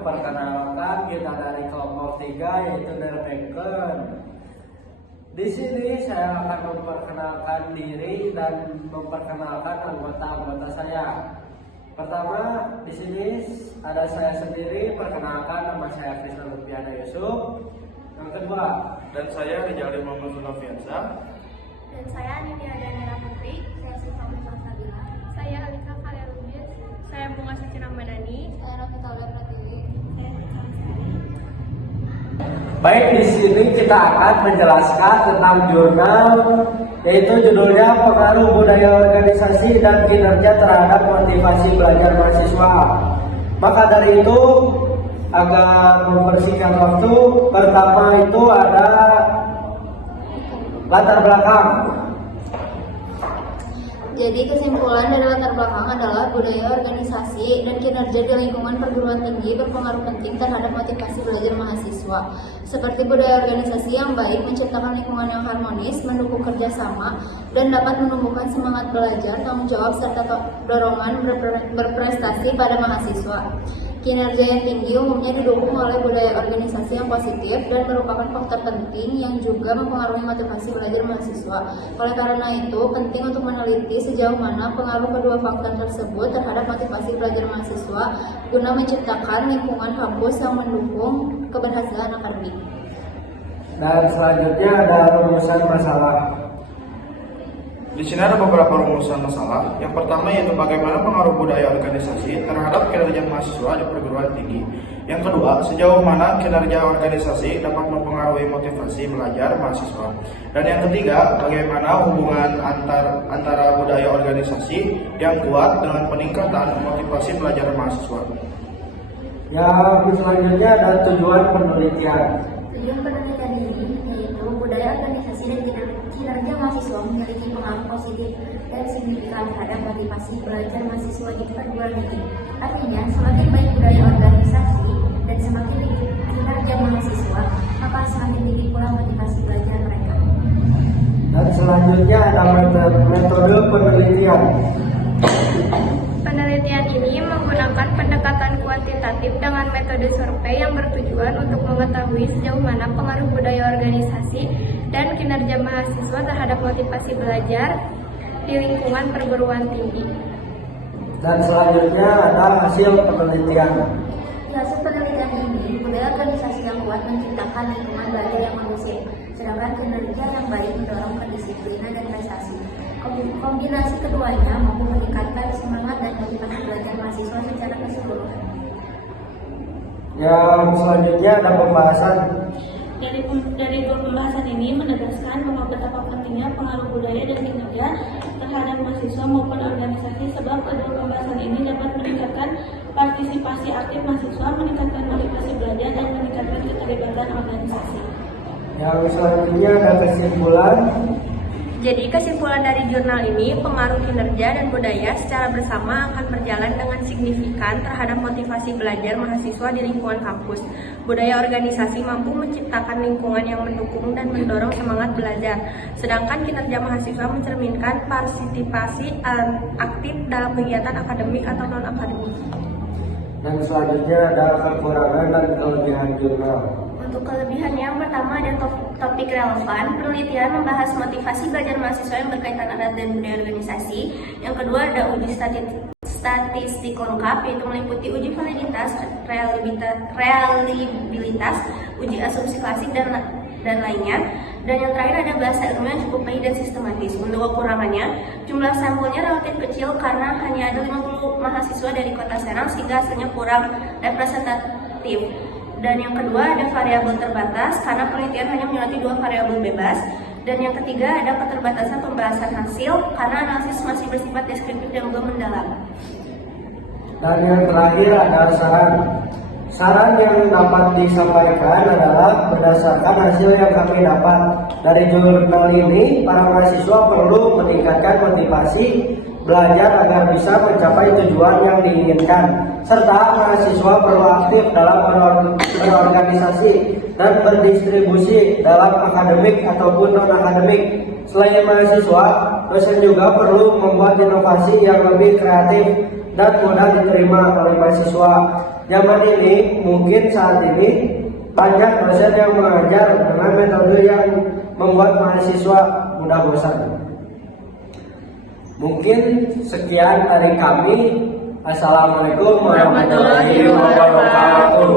memperkenalkan kita dari kelompok 3 yaitu Derpeken. Di sini saya akan memperkenalkan diri dan memperkenalkan anggota-anggota saya. Pertama, di sini ada saya sendiri, perkenalkan nama saya Krisna Lutfiana Yusuf. Yang kedua, dan saya Rijal Muhammad Sulfiansa. Dan saya Nidya Danera Putri. Saya Siva Musalsabila. Saya Alika Khalil Lubis. Saya Bunga Sucina Manani. Saya Rafita Ular Pratiwi. Saya Siva Sari. Baik, di sini kita akan menjelaskan tentang jurnal, yaitu judulnya Pengaruh Budaya Organisasi dan Kinerja Terhadap Motivasi Belajar Mahasiswa. Maka dari itu, agar mempersingkat waktu, pertama itu ada latar belakang. Jadi kesimpulan dari latar belakang adalah budaya organisasi dan kinerja di lingkungan perguruan tinggi berpengaruh penting terhadap motivasi belajar mahasiswa. Seperti budaya organisasi yang baik menciptakan lingkungan yang harmonis, mendukung kerjasama, dan dapat menumbuhkan semangat belajar, tanggung jawab, serta dorongan berprestasi pada mahasiswa. Kinerja yang tinggi umumnya didukung oleh budaya organisasi yang positif dan merupakan faktor penting yang juga mempengaruhi motivasi belajar mahasiswa. Oleh karena itu, penting untuk meneliti sejauh mana pengaruh kedua faktor tersebut terhadap motivasi belajar mahasiswa guna menciptakan lingkungan kampus yang mendukung keberhasilan akademik. Dan selanjutnya ada rumusan masalah. Di sini ada beberapa rumusan masalah. Yang pertama yaitu bagaimana pengaruh budaya organisasi terhadap kinerja mahasiswa di perguruan tinggi. Yang kedua, sejauh mana kinerja organisasi dapat mempengaruhi motivasi belajar mahasiswa. Dan yang ketiga, bagaimana hubungan antara budaya organisasi yang kuat dengan peningkatan motivasi belajar mahasiswa. Yang selanjutnya ada tujuan penelitian. Tujuan penelitian ini yaitu budaya organisasi dan kinerja mahasiswa memiliki pengaruh positif dan signifikan terhadap motivasi belajar mahasiswa di perguruan tinggi. Artinya, semakin baik budaya organisasi dan semakin tinggi kinerja mahasiswa, maka semakin tinggi pula motivasi belajar mereka. Dan selanjutnya ada metode penelitian. Penelitian ini menggunakan pendekatan kuantitatif dengan metode survei yang bertujuan untuk mengetahui sejauh mana pengaruh budaya organisasi dan kinerja mahasiswa terhadap motivasi belajar di lingkungan perguruan tinggi. Dan selanjutnya ada hasil penelitian. Di hasil penelitian ini, budaya organisasi yang kuat menciptakan lingkungan belajar yang kondusif, sedangkan kinerja yang baik mendorong kedisiplinan dan prestasi. Kombinasi keduanya mampu meningkatkan semangat dan motivasi belajar mahasiswa secara keseluruhan. Yang selanjutnya ada pembahasan. Dari dua pembahasan ini menegaskan bahwa betapa pentingnya pengaruh budaya dan kinerja terhadap mahasiswa maupun organisasi, sebab kedua pembahasan ini dapat meningkatkan partisipasi aktif mahasiswa, meningkatkan motivasi belajar, dan meningkatkan keterlibatan organisasi. Yang selanjutnya ada kesimpulan. Jadi kesimpulan dari jurnal ini, pengaruh kinerja dan budaya secara bersama akan berjalan dengan signifikan terhadap motivasi belajar mahasiswa di lingkungan kampus. Budaya organisasi mampu menciptakan lingkungan yang mendukung dan mendorong semangat belajar, sedangkan kinerja mahasiswa mencerminkan partisipasi aktif dalam kegiatan akademik atau non-akademik. Dan selanjutnya ada kekurangan dan kelebihan jurnal. Untuk kelebihannya, yang pertama ada topik relevan. Penelitian membahas motivasi belajar mahasiswa yang berkaitan erat dengan budaya organisasi. Yang kedua ada uji statistik lengkap, yaitu meliputi uji validitas, reliabilitas, uji asumsi klasik, dan lainnya. Dan yang terakhir ada bahasa ilmiah yang cukup baik dan sistematis. Untuk kekurangannya, jumlah sampelnya relatif kecil karena hanya ada 50 mahasiswa dari kota Serang, sehingga hasilnya kurang representatif. Dan yang kedua ada variabel terbatas karena penelitian hanya menyoroti 2 variabel bebas. Dan yang ketiga ada keterbatasan pembahasan hasil karena analisis masih bersifat deskriptif dan belum mendalam. Dan yang terakhir ada saran. Saran yang dapat disampaikan adalah berdasarkan hasil yang kami dapat dari jurnal ini, para mahasiswa perlu meningkatkan motivasi belajar agar bisa mencapai tujuan yang diinginkan, serta mahasiswa perlu aktif dalam berorganisasi dan berdistribusi dalam akademik ataupun non-akademik. Selain mahasiswa, dosen juga perlu membuat inovasi yang lebih kreatif dan mudah diterima oleh mahasiswa. zaman ini mungkin saat ini banyak dosen yang mengajar dengan metode yang membuat mahasiswa mudah bosan. Mungkin sekian dari kami. Assalamualaikum warahmatullahi wabarakatuh.